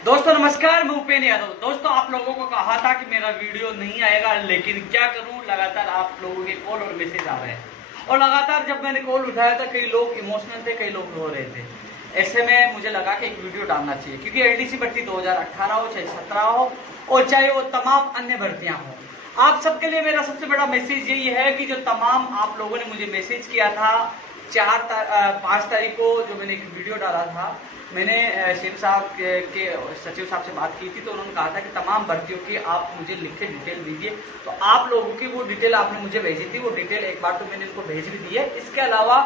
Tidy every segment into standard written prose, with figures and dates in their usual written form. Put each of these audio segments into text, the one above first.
दोस्तों नमस्कार, मैं उपेंद्र यादव। दोस्तों आप लोगों को कहा था कि मेरा वीडियो नहीं आएगा, लेकिन क्या करूं, लगातार आप लोगों के कॉल और मैसेज आ रहे हैं और लगातार जब मैंने कॉल उठाया था कई लोग इमोशनल थे, कई लोग रो रहे थे। ऐसे में मुझे लगा कि एक वीडियो डालना चाहिए, क्योंकि एलडीसी भर्ती 2018 हो चाहे 17 हो और चाहे वो तमाम अन्य भर्तियां हो, आप सबके लिए मेरा सबसे बड़ा मैसेज यही है कि जो तमाम आप लोगों ने मुझे मैसेज किया था 5 तारीख को जो मैंने एक वीडियो डाला था, मैंने शिव साहब के सचिव साहब से बात की थी, तो उन्होंने कहा था कि तमाम भर्तियों की आप मुझे लिख के डिटेल दीजिए। तो आप लोगों की वो डिटेल आपने मुझे भेजी थी, वो डिटेल एक बार तो मैंने इनको भेज भी दी है। इसके अलावा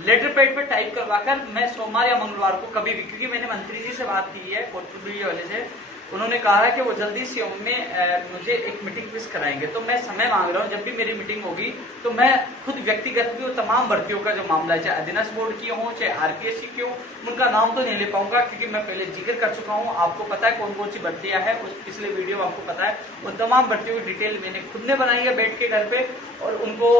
लेटर पैड पे टाइप करवाकर मैं सोमवार या मंगलवार को कभी भी, क्योंकि मैंने मंत्री जी से बात की है कोटपुतली वाले से, उन्होंने कहा है कि वो जल्दी से में मुझे एक मीटिंग फिक्स कराएंगे। तो मैं समय मांग रहा हूँ, जब भी मेरी मीटिंग होगी तो मैं खुद व्यक्तिगत भी तमाम भर्तियों का जो मामला है, चाहे अधीनस्थ बोर्ड की हो चाहे आरपीएससी की हो, उनका नाम तो नहीं ले पाऊंगा क्योंकि मैं पहले जिक्र कर चुका हूँ। आपको पता है कौन कौन सी भर्तियां हैं, उस पिछले वीडियो में आपको पता है। उन तमाम भर्तियों की डिटेल मैंने खुद ने बनाई है बैठ के घर पे, और उनको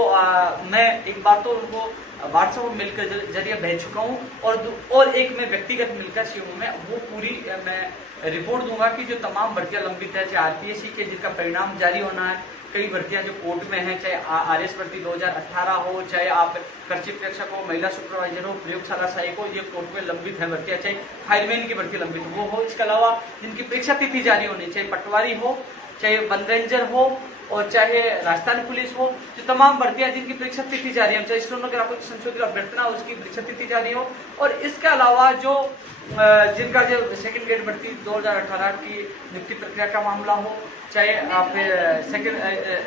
मैं एक बार तो उनको व्हाट्सएप मिलकर जरिए भेज चुका हूँ, और एक मैं व्यक्तिगत मिलकर सीओ में वो पूरी मैं रिपोर्ट दूंगा कि जो तमाम भर्तियां लंबित है, चाहे आरपीएससी के जिनका परिणाम जारी होना है, कई भर्तियां जो कोर्ट में हैं, चाहे आरएस भर्ती 2018 हो, चाहे आप कृषि प्रेक्षक हो, महिला सुपरवाइजर हो, प्रयोगशाला सहायक हो, ये कोर्ट में लंबित है भर्तियां, चाहे फायरमैन की भर्ती लंबित वो हो। इसके अलावा जिनकी परीक्षा तिथि जारी होनी, चाहे पटवारी हो, चाहे वन रेंजर हो, और चाहे राजस्थान पुलिस हो, जो तमाम भर्तियां जिनकी परीक्षा तिथि जारी है, चाहे स्टेनोग्राफर संशोधित अभ्यर्थना उसकी परीक्षा तिथि जारी हो, और इसके अलावा जो जिनका जो सेकंड ग्रेड भर्ती 2018 की नियुक्ति प्रक्रिया का मामला हो, चाहे आप सेकंड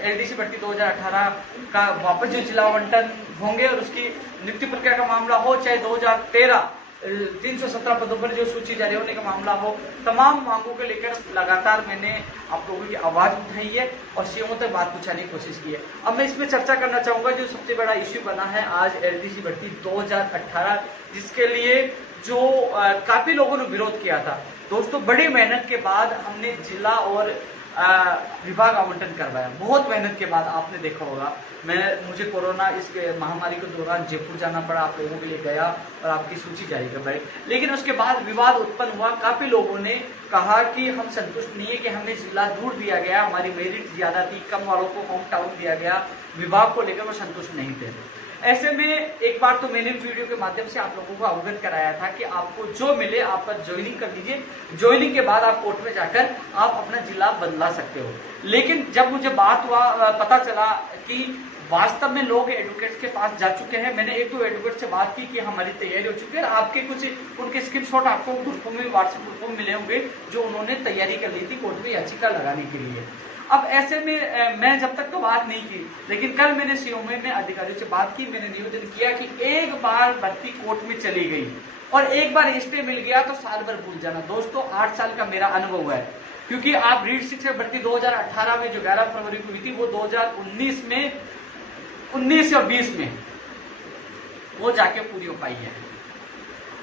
एलडीसी भर्ती 2018 का वापस जो जिला आवंटन होंगे और उसकी नियुक्ति प्रक्रिया का मामला हो, चाहे 2013 317 पदों पर जो सूची जारी होने का मामला हो, तमाम मांगों को लेकर लगातार मैंने आप लोगों की आवाज उठाई है और सीएमओ तक बात पहुंचाने की कोशिश की है। अब मैं इसमें चर्चा करना चाहूंगा जो सबसे बड़ा इश्यू बना है आज एलडीसी भर्ती 2018, जिसके लिए जो काफी लोगों ने विरोध किया था। दोस्तों बड़ी मेहनत के बाद हमने जिला और विभाग आवंटन करवाया, बहुत मेहनत के बाद। आपने देखा होगा मुझे कोरोना इस महामारी के दौरान जयपुर जाना पड़ा, आप लोगों के लिए गया और आपकी सूची जारी करवाई, लेकिन उसके बाद विवाद उत्पन्न हुआ। काफी लोगों ने कहा कि हम संतुष्ट नहीं है कि हमें जिला दूर दिया गया, हमारी मेरिट ज्यादा थी, कम वालों को होम टाउन दिया गया, विभाग को लेकर वो संतुष्ट नहीं थे। ऐसे में एक बार तो मैंने वीडियो के माध्यम से आप लोगों को अवगत कराया था कि आपको जो मिले आप ज्वाइनिंग कर लीजिए, ज्वाइनिंग के बाद आप कोर्ट में जाकर आप अपना जिला बदला सकते हो। लेकिन जब मुझे बात हुआ, पता चला कि वास्तव में लोग एडवोकेट्स के पास जा चुके हैं। मैंने एक दो एडवोकेट से बात की कि हमारी तैयारी हो चुकी है, आपके कुछ उनके स्क्रीनशॉट आपको ग्रुपों में व्हाट्सएप ग्रुपों में मिले होंगे जो उन्होंने तैयारी कर ली थी कोर्ट में याचिका लगाने के लिए। अब ऐसे में मैं जब तक तो बात नहीं की, लेकिन कल मैंने सीओ में अधिकारियों से बात की, मैंने निवेदन किया कि एक बार भर्ती कोर्ट में चली गई और एक बार स्टे मिल गया तो साल भर भूल जाना। दोस्तों 8 साल का मेरा अनुभव है, क्योंकि आप रीड शिक्षक भर्ती 2018 में जो 11 फरवरी को हुई थी वो 2019 में 19 और 20 में वो जाके पूरी हो पाई है।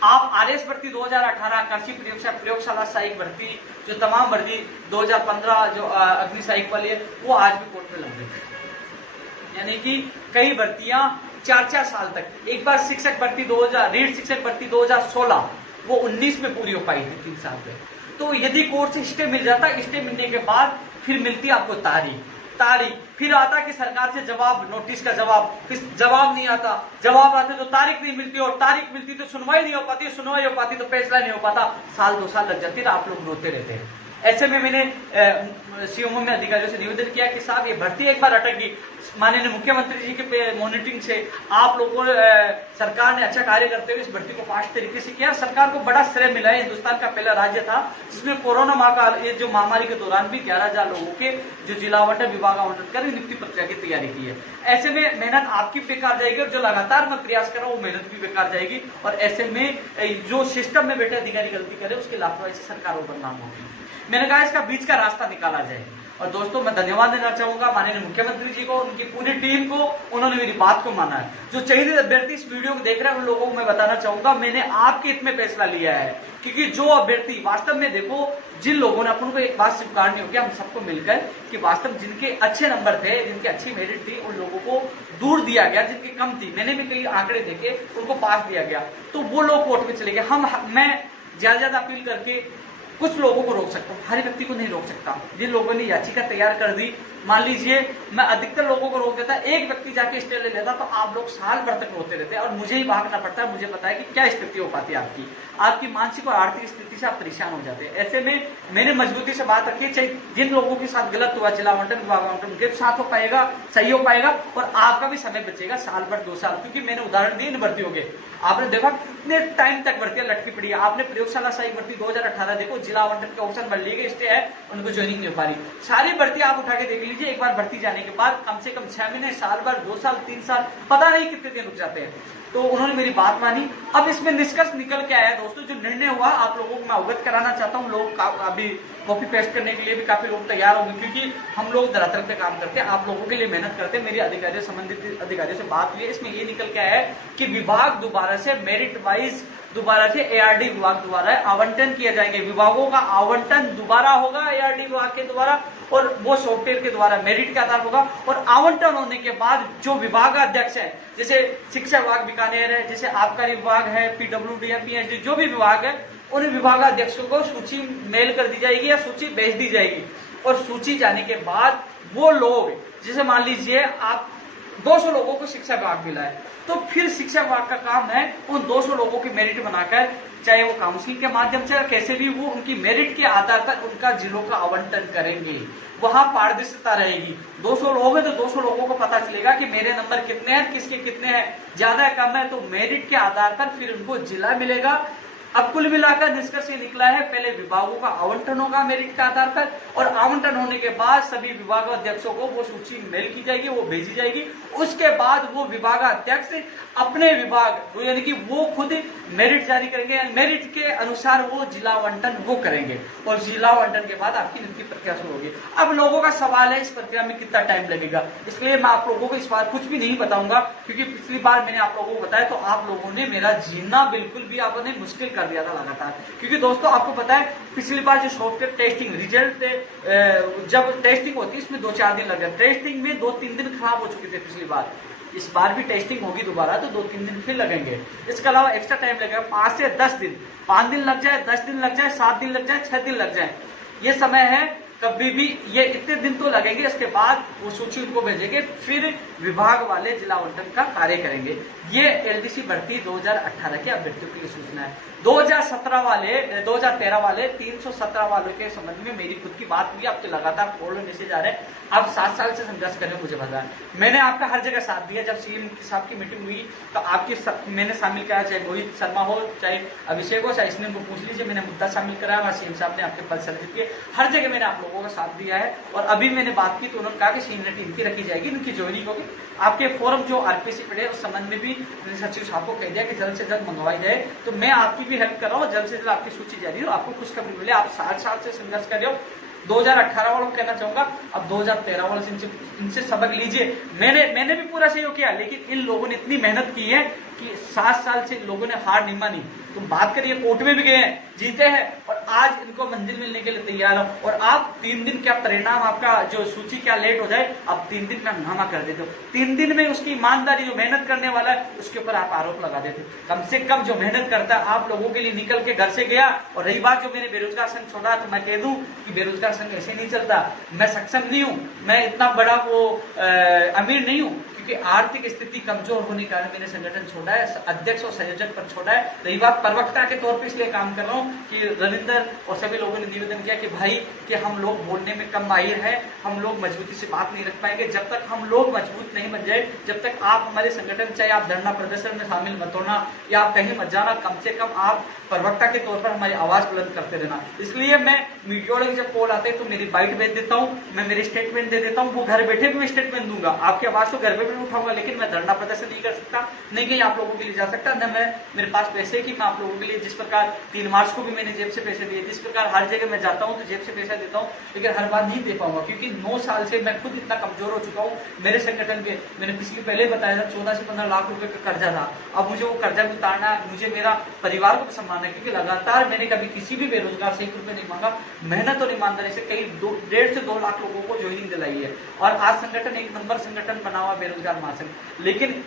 आप आरएस भर्ती 2018 कृषि प्रयोगशाला सहायक भर्ती, जो तमाम भर्ती 2015 जो अग्नि सहायक वाली है, वो आज भी कोर्ट में लंबित है। यानी कि कई भर्तियां 4-4 साल तक। एक बार शिक्षक भर्ती 2000 रीड शिक्षक भर्ती 2016 वो 19 में पूरी हो पाई थी, 3 साल पे। तो यदि कोर्ट से स्टे मिल जाता, स्टे मिलने के बाद फिर मिलती आपको तारीख, फिर आता कि सरकार से जवाब, नोटिस का जवाब, फिर जवाब नहीं आता, जवाब आते तो तारीख नहीं मिलती, और तारीख मिलती तो सुनवाई नहीं हो पाती, सुनवाई हो पाती तो फैसला नहीं हो पाता, साल 2 साल लग जाती है, आप लोग रोते रहते हैं। ऐसे में मैंने सीएमओ में अधिकारियों से निवेदन किया कि साहब ये भर्ती एक बार अटक गई, माननीय मुख्यमंत्री जी के मॉनिटरिंग से आप लोगों सरकार ने अच्छा कार्य करते हुए इस भर्ती को फास्ट तरीके से किया। सरकार को बड़ा श्रेय मिला है, हिंदुस्तान का पहला राज्य था जिसमें कोरोना महाकाल ये जो महामारी के दौरान भी 11,000 लोगों के जो जिला आवंटन विभाग आवंटन कर नियुक्ति प्रक्रिया की तैयारी की है। ऐसे में मेहनत आपकी बेकार जाएगी और जो लगातार मैं प्रयास कर रहा हूँ वो मेहनत भी बेकार जाएगी, और ऐसे में जो सिस्टम में बैठे अधिकारी गलती करे उसकी लापरवाही से सरकार को बदनाम होगी। मैंने कहा इसका बीच का रास्ता निकाला जाए। और दोस्तों मैं धन्यवाद देना चाहूंगा माननीय मुख्यमंत्री जी को, उनकी पूरी टीम को, उन्होंने मेरी बात को माना है। जो चयनित अभ्यर्थी इस वीडियो को देख रहे हैं उन लोगों को मैं बताना चाहूंगा मैंने आपके हित में फैसला लिया है, क्योंकि जो अभ्यर्थी वास्तव में देखो, जिन लोगों ने अपन को एक बात स्वीकारनी होगी हम सबको मिलकर कि वास्तव जिनके अच्छे नंबर थे, जिनकी अच्छी मेरिट थी, उन लोगों को दूर दिया गया, जिनकी कम थी, मैंने भी कई आंकड़े देखे, उनको पास दिया गया, तो वो लोग कोर्ट में चले गए। मैं ज्यादा अपील करके कुछ लोगों को रोक सकता हूँ, हर व्यक्ति को नहीं रोक सकता। जिन लोगों ने याचिका तैयार कर दी, मान लीजिए मैं अधिकतर लोगों को रोक देता, एक व्यक्ति जाके स्टे ले लेता, तो आप लोग साल भर तक रोते रहते और मुझे ही भागना पड़ता है। मुझे पता है कि क्या स्थिति हो पाती है आपकी मानसिक और आर्थिक स्थिति से आप परेशान हो जाते हैं। ऐसे में मैंने मजबूती से बात रखी, चाहे जिन लोगों के साथ गलत हुआ जिला आवंटन विभाग आवंटन उनके साथ हो पाएगा, सही हो पाएगा और आपका भी समय बचेगा साल भर 2 साल। क्योंकि मैंने उदाहरण दिए इन भर्तियों के, आपने देखा कितने टाइम तक भर्तियां लटकी पड़ी है। आपने प्रयोगशाला सहायक भर्ती 2018 देखो, जिला आवंटन के ऑप्शन भर लिए स्टे है, उनको ज्वाइनिंग नहीं हो पा रही। सारी भर्ती आप उठा के देख लीजिए, एक बार भर्ती जाने के बाद कम से कम 6 महीने, साल भर, 2 साल, 3 साल, पता नहीं कितने दिन रुक जाते हैं। तो उन्होंने मेरी बात मानी। अब इसमें निष्कर्ष निकल के आया दोस्तों, जो निर्णय हुआ आप लोगों को मैं अवगत कराना चाहता हूँ। लोग अभी कॉपी पेस्ट करने के लिए भी काफी लोग तैयार होंगे, क्योंकि हम लोग धरातल पे काम करते हैं, आप लोगों के लिए मेहनत करते हैं। मेरी अधिकारियों, संबंधित अधिकारियों से बात हुई है, इसमें ये निकल के आया है कि विभाग दोबारा से मेरिट वाइज दोबारा से एआरडी विभाग द्वारा आवंटन किए जाएंगे। विभागों का आवंटन दोबारा होगा एआरडी विभाग के द्वारा, और वो सॉफ्टवेयर के द्वारा मेरिट के आधार होगा। और आवंटन होने के बाद जो विभागाध्यक्ष है, जैसे शिक्षा विभाग बीकानेर है, जैसे आबकारी विभाग है, पीडब्ल्यूडी है, पीएचडी, जो भी विभाग है, उन विभागाध्यक्षों को सूची मेल कर दी जाएगी या सूची भेज दी जाएगी। और सूची जाने के बाद वो लोग, जैसे मान लीजिए आप 200 लोगों को शिक्षा विभाग मिला है, तो फिर शिक्षा विभाग का काम है उन 200 लोगों की मेरिट बनाकर, चाहे वो काउंसिल के माध्यम से कैसे भी, वो उनकी मेरिट के आधार पर उनका जिलों का आवंटन करेंगे। वहां पारदर्शिता रहेगी। 200 लोग हैं तो 200 लोगों को पता चलेगा कि मेरे नंबर कितने हैं, किसके कितने हैं, ज्यादा है कम है, तो मेरिट के आधार पर फिर उनको जिला मिलेगा। अब कुल मिलाकर निष्कर्ष ये निकला है, पहले विभागों का आवंटन होगा मेरिट के आधार पर, और आवंटन होने के बाद सभी विभागाध्यक्षों को वो सूची मेल की जाएगी, वो भेजी जाएगी। उसके बाद वो विभागाध्यक्ष अपने विभाग यानी कि वो खुद मेरिट जारी करेंगे, मेरिट के अनुसार वो जिला आवंटन वो करेंगे, और जिला आवंटन के बाद आपकी नियुक्ति प्रक्रिया शुरू होगी। अब लोगों का सवाल है इस प्रक्रिया में कितना टाइम लगेगा, इसलिए मैं आप लोगों को इस बार कुछ भी नहीं बताऊंगा, क्योंकि पिछली बार मैंने आप लोगों को बताया तो आप लोगों ने मेरा जीना बिल्कुल भी आपने मुश्किल कर दिया था लगातार। क्योंकि दोस्तों आपको पता है पिछली बार जो सॉफ्टवेयर टेस्टिंग रिजल्ट जब टेस्टिंग होती है इसमें 2-4 दिन लग गए, टेस्टिंग में 2-3 दिन खराब हो चुके थे पिछली बार। इस बार भी टेस्टिंग होगी दोबारा तो 2-3 दिन फिर लगेंगे। इसके अलावा एक्स्ट्रा टाइम लगेगा 5 से 10 दिन, 5 दिन लग जाए, 10 दिन लग जाए, 7 दिन लग जाए, 6 दिन लग जाए, ये समय है। कभी भी ये इतने दिन तो लगेंगे। इसके बाद वो सूची उनको भेजेंगे, फिर विभाग वाले जिला आवंटन का कार्य करेंगे। ये एलडीसी भर्ती 2018 के अभ्यर्थियों की सूचना है। 2013 वाले 317 वालों के संबंध में मेरी खुद की बात हुई, आपके लगातार कॉल मैसेज आ रहे हैं। आप 7 साल से संघर्ष कर रहे हो, मुझे पता है। मैंने आपका हर जगह साथ दिया। जब सीएम साहब की मीटिंग हुई तो आपकी मैंने शामिल कराया, चाहे मोहित शर्मा हो, चाहे अभिषेक हो, चाहे इसने पूछ लीजिए, मैंने मुद्दा शामिल कराया। सीएम साहब ने आपके पद सर्जित किए, हर जगह मैंने आप लोगों का साथ दिया है। और अभी मैंने बात की तो उन्होंने कहा कि सीनियरिटी इनकी रखी जाएगी, इनकी ज्वाइनिंग होगी। आपके फॉर्म जो आरपीसी पड़े उस संबंध में भी सचिव साहब को कह दिया कि जल्द से जल्द मंगवाई जाए। तो मैं आपकी भी हेल्प कर रहा हूँ, जल्द से जल्द आपकी सूची जारी हो, आपको खुशखबरी मिले। आप 7 साल से संघर्ष कर रहे हो। 2018 वालों को कहना चाहूंगा, अब 2013 वालों से इनसे सबक लीजिए। मैंने भी पूरा सहयोग किया, लेकिन इन लोगों ने इतनी मेहनत की है कि 7 साल से लोगों ने हार नहीं मानी। तुम बात करिए, कोर्ट में भी गए हैं, जीते हैं, और आज इनको मंजिल मिलने के लिए तैयार हो। और आप 3 दिन क्या परिणाम, आपका जो सूची क्या लेट हो जाए, आप 3 दिन में हंगामा कर देते हो। 3 दिन में उसकी ईमानदारी, जो मेहनत करने वाला है उसके ऊपर आप आरोप लगा देते। कम से कम जो मेहनत करता है आप लोगों के लिए, निकल के घर से गया। और रही बात जो मैंने बेरोजगार संघ छोड़ा, तो मैं कह दूं कि बेरोजगार संघ ऐसे नहीं चलता। मैं सक्षम नहीं हूं, मैं इतना बड़ा वो अमीर नहीं हूं, क्योंकि आर्थिक स्थिति कमजोर होने के कारण मैंने संगठन छोड़ा है, अध्यक्ष और संयोजक पर छोड़ा है। रही बात प्रवक्ता के तौर पे इसलिए काम कर रहा हूँ कि रविंदर और सभी लोगों ने निवेदन किया कि भाई कि हम लोग बोलने में कम माहिर हैं, हम लोग मजबूती से बात नहीं रख पाएंगे। जब तक हम लोग मजबूत नहीं बन जाए, जब तक आप हमारे संगठन, चाहे आप धरना प्रदर्शन में शामिल मत होना या आप कहीं मत जाना, कम से कम आप प्रवक्ता के तौर पर हमारी आवाज बुलंद करते रहना। इसलिए मैं मीडिया वाले जब कॉल आते हैं तो मेरी बाइट भेज देता हूँ, मैं मेरी स्टेटमेंट दे देता हूँ। वो घर बैठे भी मैं स्टेटमेंट दूंगा, आपकी आवाज तो घर पे भी उठाऊंगा, लेकिन मैं धरना प्रदर्शन नहीं कर सकता, नहीं कहीं आप लोगों के लिए जा सकता, न मैं मेरे पास पैसे कि मैं आप लोगों के लिए, जिस प्रकार 3 मार्च को भी मैंने जेब से पैसे दिए, जिस प्रकार हर जगह मैं जाता हूँ तो जेब से पैसा देता हूँ, लेकिन हर बार नहीं दे पाऊंगा, क्योंकि 9 साल से मैं खुद इतना कमजोर हो चुका हूँ। मेरे संगठन के, मैंने पिछले पहले बताया था, 14 से 15 लाख रुपए का कर्जा था। अब मुझे वो कर्जा भी उतारना, मुझे मेरा परिवार को भी संभालना है, क्योंकि लगातार मैंने कभी किसी भी बेरोजगार से 1 रुपए नहीं मांगा। मेहनत और ईमानदारी से कई 1.5 से 2 लाख लोगों को ज्वाइनिंग दिलाई है, और आज संगठन 1 नंबर संगठन बना हुआ बेरोजगार महासंघ। लेकिन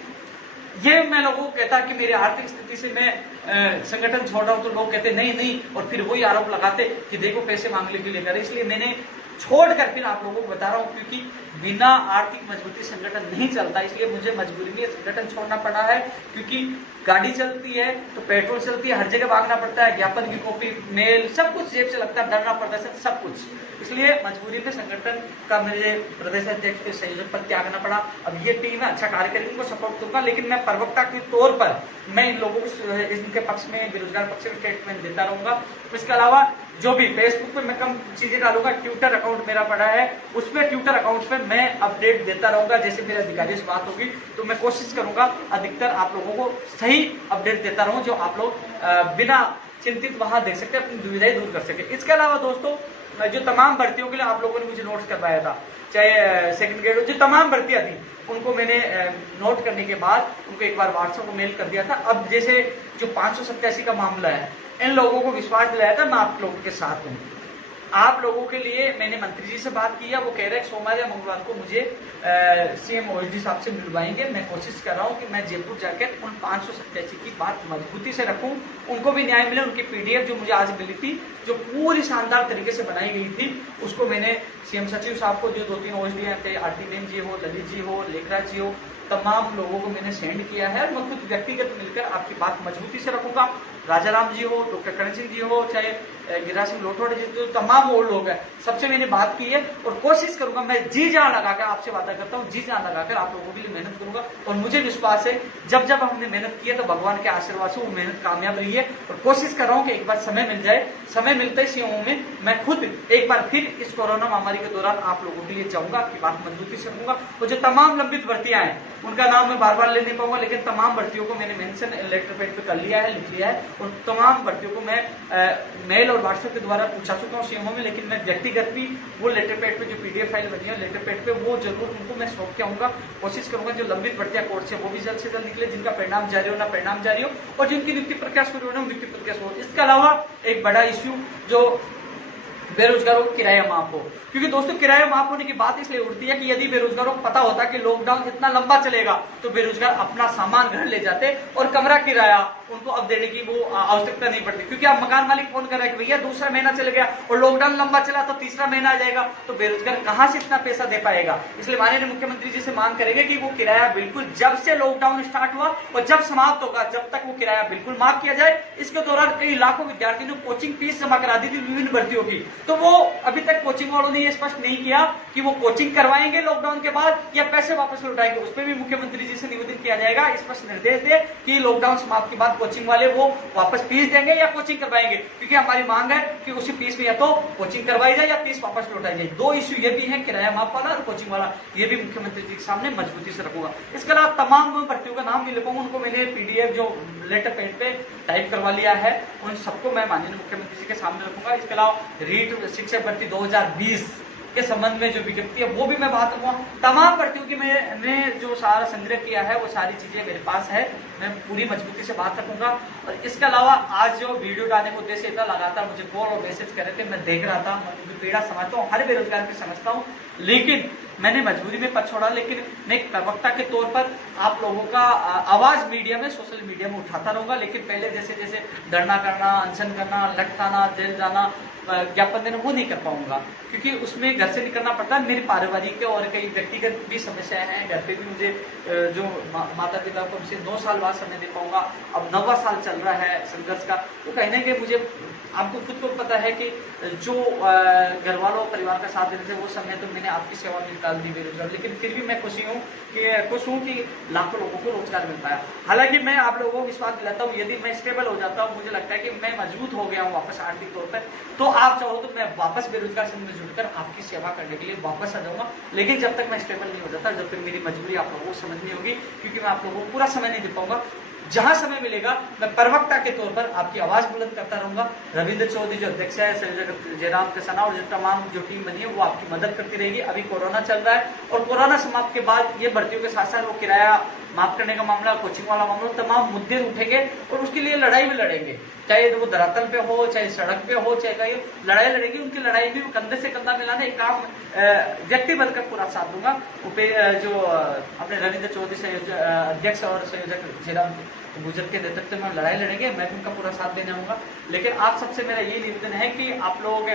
ये मैं लोगों को कहता कि मेरी आर्थिक स्थिति से मैं संगठन छोड़ रहा हूं, तो लोग कहते नहीं नहीं, और फिर वही आरोप लगाते कि देखो पैसे मांगने के लिए करे। इसलिए मैंने छोड़कर फिर आप लोगों को बता रहा हूं, क्योंकि बिना आर्थिक मजबूती संगठन नहीं चलता। इसलिए मुझे मजबूरी में संगठन छोड़ना पड़ा है, क्योंकि गाड़ी चलती है तो पेट्रोल चलती है, हर जगह भागना पड़ता है, ज्ञापन की कॉपी, मेल, सब कुछ जेब से लगता है, डरना पड़ता है, सब कुछ। इसलिए मजबूरी में संगठन का मेरे प्रदेश अध्यक्ष के संयोजक पद त्यागना पड़ा। अब ये टीम है, अच्छा कार्य करेगी, उनको सपोर्ट दूंगा, लेकिन मैं प्रवक्ता के तौर पर मैं इन लोगों को इनके पक्ष में, बेरोजगार पक्ष में स्टेटमेंट देता रहूंगा। इसके अलावा जो भी फेसबुक पे मैं कम चीजें डालूंगा, ट्विटर अकाउंट मेरा पड़ा है, उसमें ट्विटर अकाउंट पे मैं अपडेट देता रहूंगा। जैसे मेरे अधिकारियों से बात होगी तो मैं कोशिश करूंगा अधिकतर आप लोगों को सही अपडेट देता रहूं, जो आप लोग बिना चिंतित वहां देख सकते, अपनी दुविधाएं दूर कर सके। इसके अलावा दोस्तों, जो तमाम भर्तियों के लिए आप लोगों ने मुझे नोट्स करवाया था, चाहे सेकंड ग्रेड, जो तमाम भर्तियां थी, उनको मैंने नोट करने के बाद उनको एक बार व्हाट्सएप को मेल कर दिया था। अब जैसे जो 587 का मामला है, इन लोगों को विश्वास दिलाया था, मैं आप लोगों के साथ हूं। आप लोगों के लिए मैंने मंत्री जी से बात की है, वो कह रहे हैं सोमवार या मंगलवार को मुझे सीएम ओएसडी साहब से मिलवाएंगे। मैं कोशिश कर रहा हूं कि मैं जयपुर जाकर उन 587 की बात मजबूती से रखूं, उनको भी न्याय मिले। उनकी पीडीएफ जो मुझे आज मिली थी, जो पूरी शानदार तरीके से बनाई गई थी, उसको मैंने सीएम सचिव साहब को, जो 2-3 ओएसडी थे, आरती बेन जी हो, ललित जी हो, लेखराज जी हो, तमाम लोगों को मैंने सेंड किया है। और मैं खुद व्यक्तिगत मिलकर आपकी बात मजबूती से रखूंगा। राजाराम जी हो, डॉक्टर करण सिंह जी हो, चाहे गिरिराज सिंह लोटवाड़े जी, जो तमाम वो लोग हैं, सबसे मैंने बात की है और कोशिश करूंगा, मैं जी जान लगाकर आपसे वादा करता हूं, जी जान लगाकर आप लोगों के लिए मेहनत करूंगा। और मुझे विश्वास है जब जब हमने मेहनत की है तो भगवान के आशीर्वाद से वो मेहनत कामयाब रही है। और कोशिश कर रहा हूं कि एक बार समय मिल जाए, समय मिलते ही सीएमओ में मैं खुद एक बार फिर इस कोरोना महामारी के दौरान आप लोगों के लिए जाऊंगा, आपकी बात मजबूती से रखूंगा। और जो तमाम लंबित भर्तियां हैं, उनका नाम मैं बार बार ले नहीं पाऊंगा, लेकिन तमाम भर्तियों को मैंने मेंशन लेटर पैड पे कर लिया है, लिख लिया है। और तमाम भर्तियों को मैं मेल और व्हाट्सएप के द्वारा पूछा चुका हूँ सीएमओ में, लेकिन मैं व्यक्तिगत भी वो लेटर पैड पे जो पीडीएफ फाइल बनी है लेटर पैड पे, वो जरूर उनको मैं सौंप के आऊंगा। कोशिश करूंगा जो लंबित भर्तियां कोर्ट से वो भी जल्द से जल्द निकले, जिनका परिणाम जारी हो ना परिणाम जारी हो, और जिनकी नियुक्ति प्रक्रिया शुरू हो ना नियुक्ति प्रक्रिया शुरू हो। इसके अलावा एक बड़ा इश्यू जो बेरोजगारों को किराया माफ हो, क्योंकि दोस्तों किराया माफ होने की बात इसलिए उठती है कि यदि बेरोजगारों को पता होता कि लॉकडाउन इतना लंबा चलेगा तो बेरोजगार अपना सामान घर ले जाते और कमरा किराया उनको अब देने की वो आवश्यकता नहीं पड़ती। क्योंकि अब मकान मालिक फोन कर रहा है कि भैया दूसरा महीना चल गया और लॉकडाउन लंबा चला तो तीसरा महीना आ जाएगा, तो बेरोजगार कहां से इतना पैसा दे पाएगा। इसलिए माननीय मुख्यमंत्री जी से मांग करेंगे कि वो किराया बिल्कुल जब से लॉकडाउन स्टार्ट हुआ और जब समाप्त होगा, जब तक वो किराया बिल्कुल माफ किया जाए। इसके दौरान कई लाखों विद्यार्थियों ने कोचिंग फीस जमा करा दी थी विभिन्न भर्तियों की, तो वो अभी तक कोचिंग वालों ने ये स्पष्ट नहीं किया कि वो कोचिंग करवाएंगे लॉकडाउन के बाद या पैसे वापस लौटाएंगे। उस पर भी मुख्यमंत्री जी से निवेदन किया जाएगा, स्पष्ट निर्देश दे कि लॉकडाउन समाप्त के बाद कोचिंग वाले वो वापस फीस देंगे या कोचिंग करवाएंगे, क्योंकि हमारी मांग है कि उसी फीस में या तो कोचिंग करवाई जाए या फीस वापस लौटाई जाए। दो इश्यू ये भी है, किराया माफ वाला और कोचिंग वाला, ये भी मुख्यमंत्री जी के सामने मजबूती से रखूंगा। इसके अलावा तमाम भर्तियों का नाम नहीं लिखूंगा, उनको मैंने पीडीएफ जो लेटर पैड पे टाइप करवा लिया है, उन सबको मैं माननीय मुख्यमंत्री जी के सामने रखूंगा। इसके अलावा रीट शिक्षक भर्ती 2020 के संबंध में जो विज्ञप्ति है वो भी मैं बात करूंगा। तमाम भर्तियों की मैंने जो सारा संग्रह किया है वो सारी चीजें मेरे पास है, मैं पूरी मजबूती से बात रखूंगा। और इसके अलावा आज जो वीडियो डालने का उद्देश्य था, लगातार मुझे कॉल और मैसेज कर रहे थे, मैं देख रहा था, मैं पीड़ा समझता हूँ, हर बेरोजगार की समझता हूँ, लेकिन मैंने मजबूरी में पद छोड़ा। लेकिन मैं एक प्रवक्ता के तौर पर आप लोगों का आवाज मीडिया में, सोशल मीडिया में उठाता रहूंगा। लेकिन पहले जैसे जैसे धरना करना, अनशन करना, लटकाना, जेल जाना, ज्ञापन देना, वो नहीं कर पाऊंगा, क्योंकि उसमें घर से निकलना पड़ता है। मेरी पारिवारिक और कई व्यक्तिगत भी समस्याएं हैं, घर पे भी मुझे जो माता पिता को हमसे 9 साल बाद समय दे पाऊंगा, अब 9वां साल चल रहा है संघर्ष का, तो कहीं ना कहीं मुझे, आपको खुद को पता है कि जो घर वालों परिवार का साथ देते थे वो समय तो मैंने आपकी सेवा में निकाल दी बेरोजगार, लेकिन फिर भी मैं खुश हूँ कि लाखों लोगों को रोजगार मिल पाया। हालांकि मैं आप लोगों को विश्वास दिलाता हूँ, यदि मैं स्टेबल हो जाता हूँ, मुझे लगता है कि मैं मजबूत हो गया हूँ वापस आर्थिक तौर पर, तो आप चाहो तो मैं वापस बेरोजगार संघ में जुड़कर आपकी सेवा करने के लिए वापस आ जाऊंगा। लेकिन जब तक मैं स्टेबल नहीं हो जाता, जब तक मेरी मजबूरी आप लोगों को समझनी होगी, क्योंकि मैं आप लोगों को पूरा समय नहीं दे पाऊंगा। जहां समय मिलेगा मैं प्रवक्ता के तौर पर आपकी आवाज बुलंद करता रहूंगा। रविंद्र चौधरी जो अध्यक्ष है, संयोजक जयराम किसाना और जो तमाम जो टीम बनी है वो आपकी मदद करती रहेगी। अभी कोरोना चल रहा है और कोरोना समाप्त के बाद ये भर्तियों के साथ साथ वो किराया माफ करने का मामला, कोचिंग वाला मामला, तमाम मुद्दे उठेंगे और उसके लिए लड़ाई भी लड़ेंगे, चाहे वो धरातल पे हो, चाहे सड़क पे हो, चाहे कहीं लड़ाई लड़ेगी। उनकी लड़ाई भी कंधे से कंधा मिलाने एक काम व्यक्ति बनकर पूरा साथ दूंगा। जो अपने रविंद्र चौधरी अध्यक्ष और संयोजक जयराम गुजर के नेतृत्व में लड़ाई लड़ेंगे, मैं भी उनका पूरा साथ देने आऊंगा। लेकिन आप सबसे मेरा ये निवेदन है कि आप लोग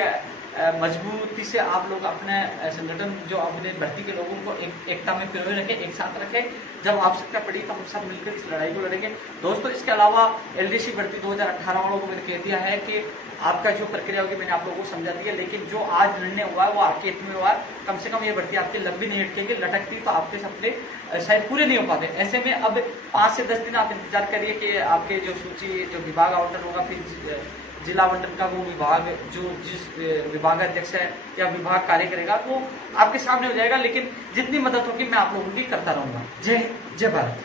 मजबूती से आप लोग अपने संगठन जो अपने भर्ती के लोगों को एकता में पिरोए रखें, एक साथ रखें। जब आवश्यकता पड़ी तो हम सब मिलकर इस लड़ाई को लड़ेंगे। दोस्तों, इसके अलावा एलडीसी भर्ती 2018 वालों को मैंने कह दिया है कि आपका जो प्रक्रिया होगी मैंने आप लोगों को समझा दिया, लेकिन जो आज निर्णय हुआ है वो आपके हित में हुआ है। कम से कम ये भर्ती आपकी लंबी नहीं अटकेगी, लटकती तो आपके सपने शायद पूरे नहीं हो पाते। ऐसे में अब 5 से 10 दिन आप इंतजार करिए कि आपके जो सूची जो विभाग आवंटन होगा, फिर जिला आवंटन का वो विभाग जो जिस विभाग अध्यक्ष है या विभाग कार्य करेगा वो आपके सामने हो जाएगा। लेकिन जितनी मदद होगी मैं आप लोगों की करता रहूंगा। जय हिंद, जय भारत।